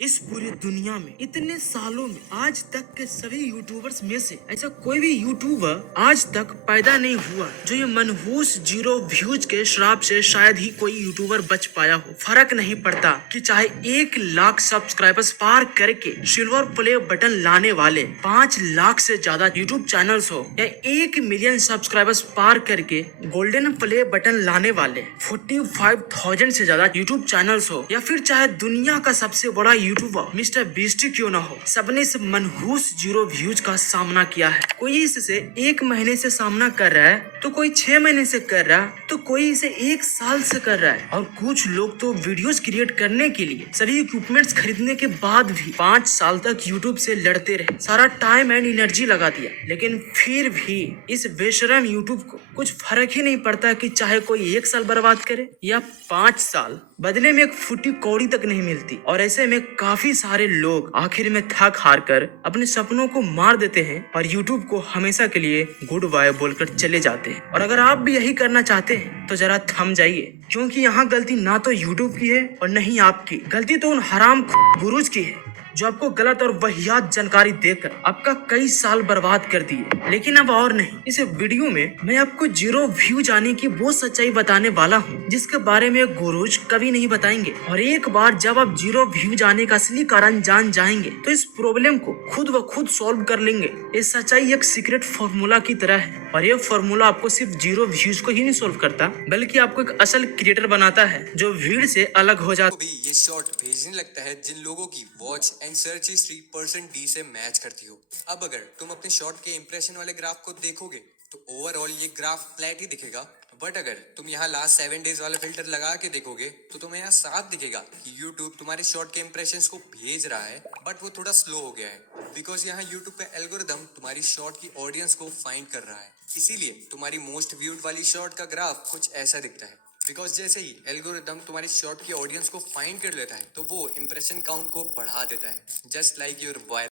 इस पूरी दुनिया में इतने सालों में आज तक के सभी यूट्यूबर्स में से ऐसा कोई भी यूट्यूबर आज तक पैदा नहीं हुआ जो ये मनहूस जीरो व्यूज के श्राप से शायद ही कोई यूट्यूबर बच पाया हो। फर्क नहीं पड़ता कि चाहे 1 लाख सब्सक्राइबर्स पार करके सिल्वर प्ले बटन लाने वाले 5 लाख से ज्यादा यूट्यूब चैनल्स हो या 1 मिलियन सब्सक्राइबर्स पार करके गोल्डन प्ले बटन लाने वाले 45,000 से ज्यादा यूट्यूब चैनल्स हो या फिर चाहे दुनिया का सबसे बड़ा यूट्यूबर मिस्टर बीस्ट क्यों ना हो, सबने इस मनहूस जीरो व्यूज का सामना किया है। कोई इससे 1 महीने से सामना कर रहा है तो कोई 6 महीने से कर रहा है तो कोई इसे 1 साल से कर रहा है और कुछ लोग तो वीडियोस क्रिएट करने के लिए सभी इक्विपमेंट्स खरीदने के बाद भी 5 साल तक यूट्यूब से लड़ते रहे, सारा टाइम एंड एनर्जी लगा दिया, लेकिन फिर भी इस बेशरम यूट्यूब को कुछ फर्क ही नहीं पड़ता कि चाहे कोई 1 साल बर्बाद करे या 5 साल, बदले में एक फुटी कौड़ी तक नहीं मिलती। और ऐसे में काफी सारे लोग आखिर में थक हार कर अपने सपनों को मार देते हैं और यूट्यूब को हमेशा के लिए गुड बाय बोलकर चले जाते हैं। और अगर आप भी यही करना चाहते हैं तो जरा थम जाइए, क्योंकि यहाँ गलती ना तो यूट्यूब की है और नहीं आपकी, गलती तो उन हराम गुरुज की है जो आपको गलत और वाहियात जानकारी देकर आपका कई साल बर्बाद कर दिए। लेकिन अब और नहीं, इस वीडियो में मैं आपको जीरो व्यू जाने की वो सच्चाई बताने वाला हूँ जिसके बारे में गुरुज कभी नहीं बताएंगे। और एक बार जब आप जीरो व्यू जाने का असली कारण जान जाएंगे तो इस प्रॉब्लम को खुद व खुद सॉल्व कर लेंगे। ये सच्चाई एक सीक्रेट फॉर्मूला की तरह है और ये फॉर्मूला आपको सिर्फ जीरो व्यूज को ही नहीं सॉल्व करता बल्कि आपको एक असल क्रिएटर बनाता है जो भीड़ से अलग हो जाता भी ये शॉट भेजने लगता है जिन लोगों की watch and search history %D से मैच करती हो। अब अगर तुम अपने शॉट के इंप्रेशन वाले ग्राफ को देखोगे तो ओवरऑल ये ग्राफ फ्लैट ही दिखेगा, बट अगर तुम यहाँ लास्ट 7 डेज वाला फिल्टर लगा के देखोगे तो तुम्हें यहाँ साफ दिखेगा कि YouTube तुम्हारे शॉट के इंप्रेशंस को भेज रहा है, बट वो थोड़ा स्लो हो गया है बिकॉज यहाँ YouTube का एल्गोरिदम तुम्हारी शॉट की ऑडियंस को फाइंड कर रहा है। इसीलिए तुम्हारी मोस्ट व्यूड वाली शॉट का ग्राफ कुछ ऐसा दिखता है। बिकॉज जैसे ही एल्गोरिदम तुम्हारी शॉट की ऑडियंस को फाइंड कर लेता है तो वो इंप्रेशन काउंट को बढ़ा देता है, जस्ट लाइक योर